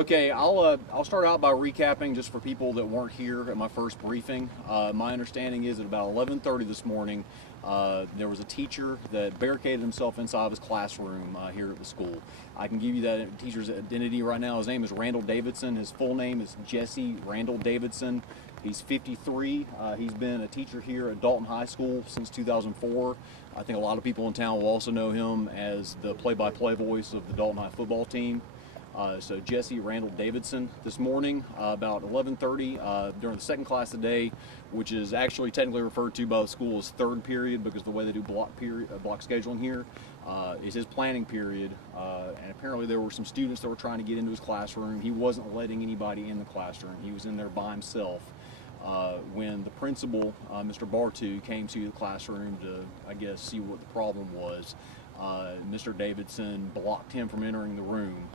Okay, I'll start out by recapping just for people that weren't here at my first briefing. My understanding is at about 11:30 this morning, there was a teacher that barricaded himself inside of his classroom here at the school. I can give you that teacher's identity right now. His name is Randall Davidson. His full name is Jesse Randall Davidson. He's 53. He's been a teacher here at Dalton High School since 2004. I think a lot of people in town will also know him as the play-by-play voice of the Dalton High football team. So Jesse Randall Davidson this morning about 11:30 during the second class of the day, which is actually technically referred to by the school as third period because the way they do block scheduling here is his planning period. And apparently there were some students that were trying to get into his classroom. He wasn't letting anybody in the classroom. He was in there by himself. When the principal, Mr. Bartu, came to the classroom to, I guess, see what the problem was, Mr. Davidson blocked him from entering the room.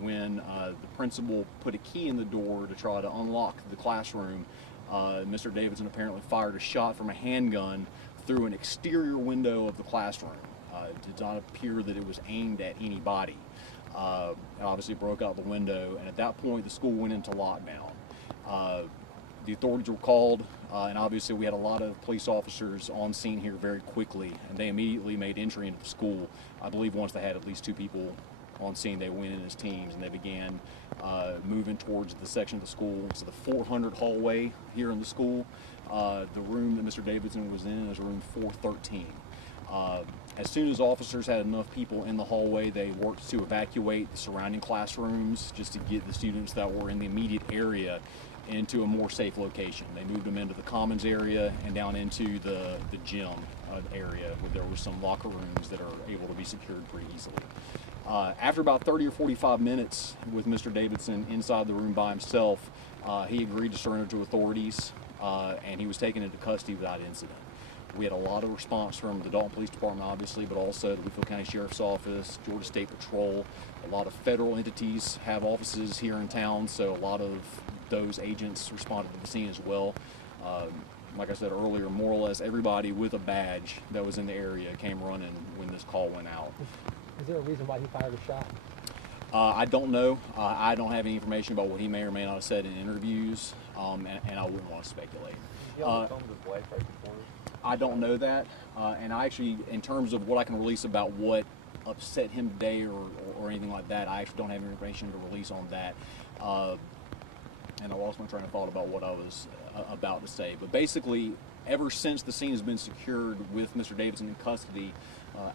When the principal put a key in the door to try to unlock the classroom, Mr. Davidson apparently fired a shot from a handgun through an exterior window of the classroom. It did not appear that it was aimed at anybody. It obviously broke out the window, and at that point the school went into lockdown. The authorities were called, and obviously we had a lot of police officers on scene here very quickly, and they immediately made entry into the school. I believe once they had at least 2 people on scene, they went in as teams and they began moving towards the section of the school. So the 400 hallway here in the school, the room that Mr. Davidson was in is room 413. As soon as officers had enough people in the hallway, they worked to evacuate the surrounding classrooms just to get the students that were in the immediate area into a more safe location. They moved them into the commons area and down into the gym area where there were some locker rooms that are able to be secured pretty easily. After about 30 or 45 minutes with Mr. Davidson inside the room by himself, he agreed to surrender to authorities, and he was taken into custody without incident. We had a lot of response from the Dalton Police Department, obviously, but also the Leafield County Sheriff's Office, Georgia State Patrol. A lot of federal entities have offices here in town, so a lot of those agents responded to the scene as well. Like I said earlier, more or less everybody with a badge that was in the area came running when this call went out. Is there a reason why he fired a shot? I don't know. I don't have any information about what he may or may not have said in interviews, and I wouldn't want to speculate. I don't know that, and I actually, in terms of what I can release about what upset him today or anything like that, I actually don't have any information to release on that. And I lost my train of thought about what I was about to say. But basically, ever since the scene has been secured with Mr. Davidson in custody,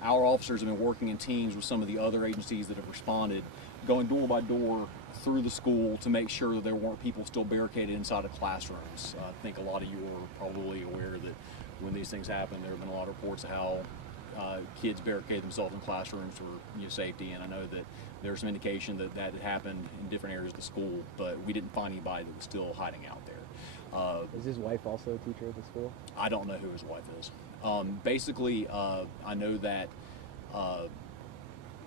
our officers have been working in teams with some of the other agencies that have responded, going door by door through the school to make sure that there weren't people still barricaded inside of classrooms. I think a lot of you are probably aware that when these things happen, there have been a lot of reports of how kids barricade themselves in classrooms for safety, and I know that there's some indication that that had happened in different areas of the school, but we didn't find anybody that was still hiding out there. Is his wife also a teacher at the school? I don't know who his wife is. Basically, I know that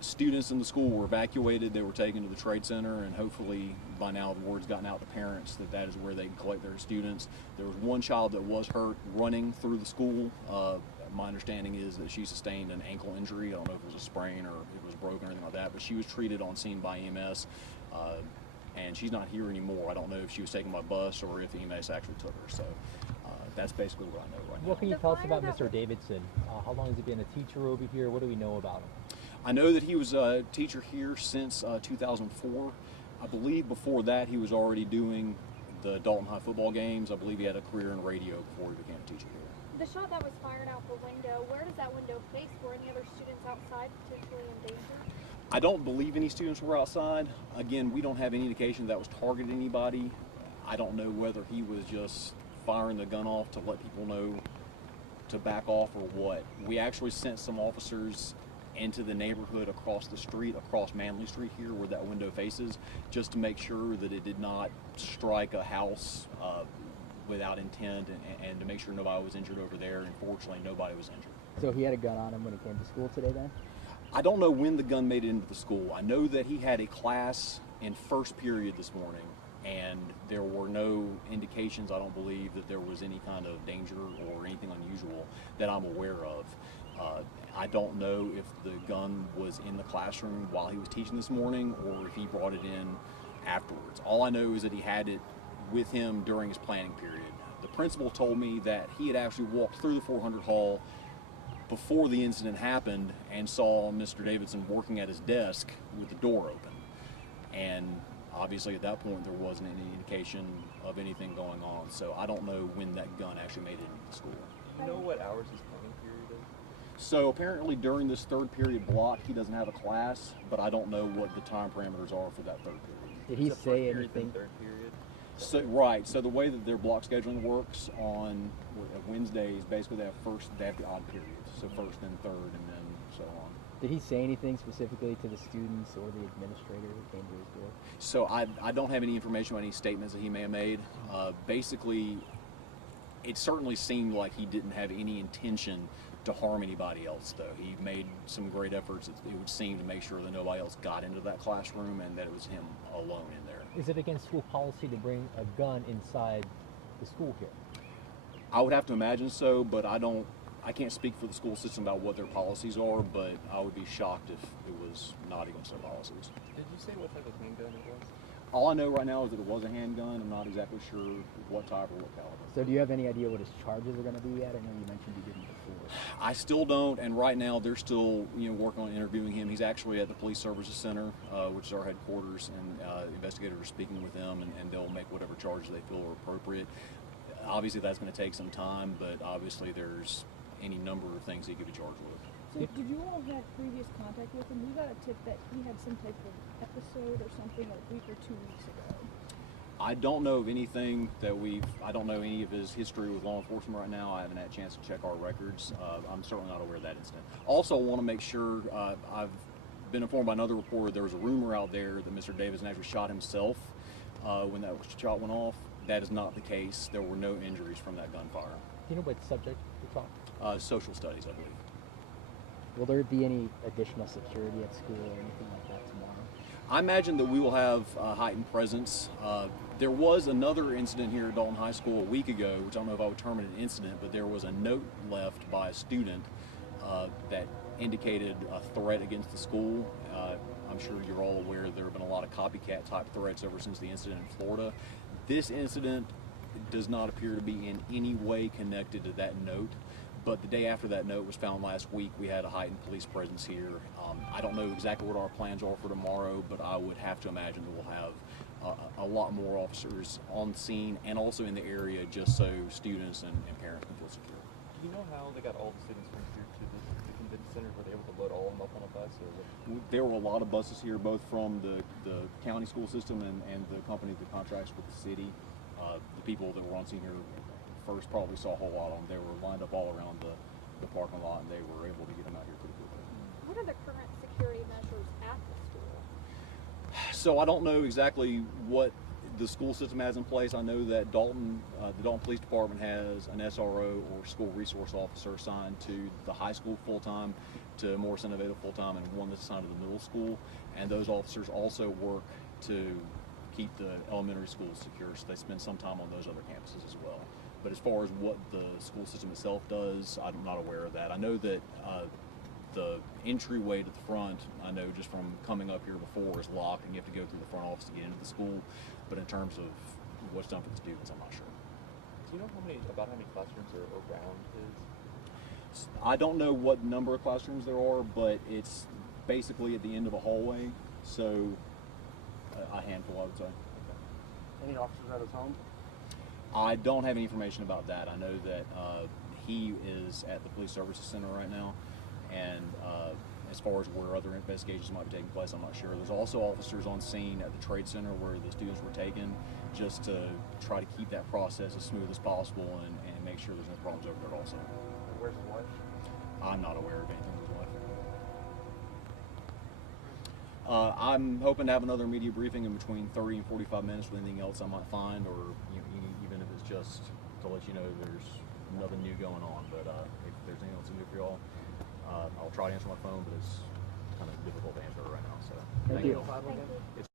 students in the school were evacuated. They were taken to the trade center, and hopefully by now the word's gotten out to parents that that is where they can collect their students. There was one child that was hurt running through the school. My understanding is that she sustained an ankle injury. I don't know if it was a sprain or it was broken or anything like that, but she was treated on scene by EMS, and she's not here anymore. I don't know if she was taken by bus or if EMS actually took her. So that's basically what I know right now. What can you tell us about Mr. Davidson? How long has he been a teacher over here? What do we know about him? I know that he was a teacher here since 2004. I believe before that he was already doing the Dalton High football games. I believe he had a career in radio before he became a teacher here. The shot that was fired out the window, where does that window face? Were any other students outside potentially in danger? I don't believe any students were outside. Again, we don't have any indication that was targeting anybody. I don't know whether he was just firing the gun off to let people know to back off or what. We actually sent some officers into the neighborhood across the street, across Manley Street here where that window faces, just to make sure that it did not strike a house without intent and to make sure nobody was injured over there. And fortunately, nobody was injured. So he had a gun on him when he came to school today then? I don't know when the gun made it into the school. I know that he had a class in first period this morning, and there were no indications, I don't believe, that there was any kind of danger or anything unusual that I'm aware of. I don't know if the gun was in the classroom while he was teaching this morning or if he brought it in afterwards. All I know is that he had it with him during his planning period. The principal told me that he had actually walked through the 400 hall before the incident happened and saw Mr. Davidson working at his desk with the door open. And obviously at that point there wasn't any indication of anything going on. So I don't know when that gun actually made it into the school. Do you know what hours his planning period is? So apparently during this third period block he doesn't have a class, but I don't know what the time parameters are for that third period. Did he Is it say first period, then anything? Third period. So, right. So the way that their block scheduling works on Wednesdays, basically they have the odd periods. So first, then third, and then so on. Did he say anything specifically to the students or the administrator who came to his door? So I don't have any information about any statements that he may have made. Basically, it certainly seemed like he didn't have any intention to harm anybody else, though. He made some great efforts, it would seem, to make sure that nobody else got into that classroom and that it was him alone in there. Is it against school policy to bring a gun inside the school here? I would have to imagine so, but I can't speak for the school system about what their policies are, but I would be shocked if it was not against their policies. Did you say what type of handgun it was? All I know right now is that it was a handgun. I'm not exactly sure what type or what caliber. So do you have any idea what his charges are going to be yet? I know you mentioned you didn't before. I still don't, and right now they're still working on interviewing him. He's actually at the Police Services Center, which is our headquarters, and investigators are speaking with them, and they'll make whatever charges they feel are appropriate. Obviously that's going to take some time, but obviously there's any number of things he could be charged with. So did you all have previous contact with him? We got a tip that he had some type of episode or something a week or 2 weeks ago. I don't know of anything that I don't know any of his history with law enforcement right now. I haven't had a chance to check our records. I'm certainly not aware of that incident. Also, I want to make sure, I've been informed by another reporter there was a rumor out there that Mr. Davidson actually shot himself when that shot went off. That is not the case. There were no injuries from that gunfire. Do you know what subject you're talking? Social studies, I believe. Will there be any additional security at school or anything like that tomorrow? I imagine that we will have a heightened presence. There was another incident here at Dalton High School a week ago, which I don't know if I would term it an incident, but there was a note left by a student that indicated a threat against the school. I'm sure you're all aware there have been a lot of copycat type threats ever since the incident in Florida. This incident does not appear to be in any way connected to that note. But the day after that note was found last week, we had a heightened police presence here. I don't know exactly what our plans are for tomorrow, but I would have to imagine that we'll have a lot more officers on scene and also in the area, just so students and parents can feel secure. Do you know how they got all the students from here to the convention center? Were they able to load all of them up on a bus, or what? There were a lot of buses here, both from the county school system and the company that contracts with the city. The people that were on scene here first probably saw a whole lot of them. They were lined up all around the parking lot, and they were able to get them out here pretty quickly. What are the current security measures at the school? So I don't know exactly what the school system has in place. I know that the Dalton Police Department has an SRO or school resource officer assigned to the high school full-time, to Morris Innovative full-time, and one that's assigned to the middle school. And those officers also work to keep the elementary schools secure, so they spend some time on those other campuses as well. But as far as what the school system itself does, I'm not aware of that. I know that the entryway to the front, I know just from coming up here before, is locked and you have to go through the front office to get into the school. But in terms of what's done for the students, I'm not sure. Do you know about how many classrooms are around his? I don't know what number of classrooms there are, but it's basically at the end of a hallway, so a handful, I would say. Any officers at his home? I don't have any information about that. I know that he is at the Police Services Center right now, and as far as where other investigations might be taking place, I'm not sure. There's also officers on scene at the Trade Center where the students were taken, just to try to keep that process as smooth as possible and make sure there's no problems over there also. Where's his wife? I'm not aware of anything with his wife. I'm hoping to have another media briefing in between 30 and 45 minutes with anything else I might find, or even if it's just to let you know there's nothing new going on. But if there's anything else to do for y'all, I'll try to answer my phone, but it's kind of difficult to answer right now. So Thank you. Thank you.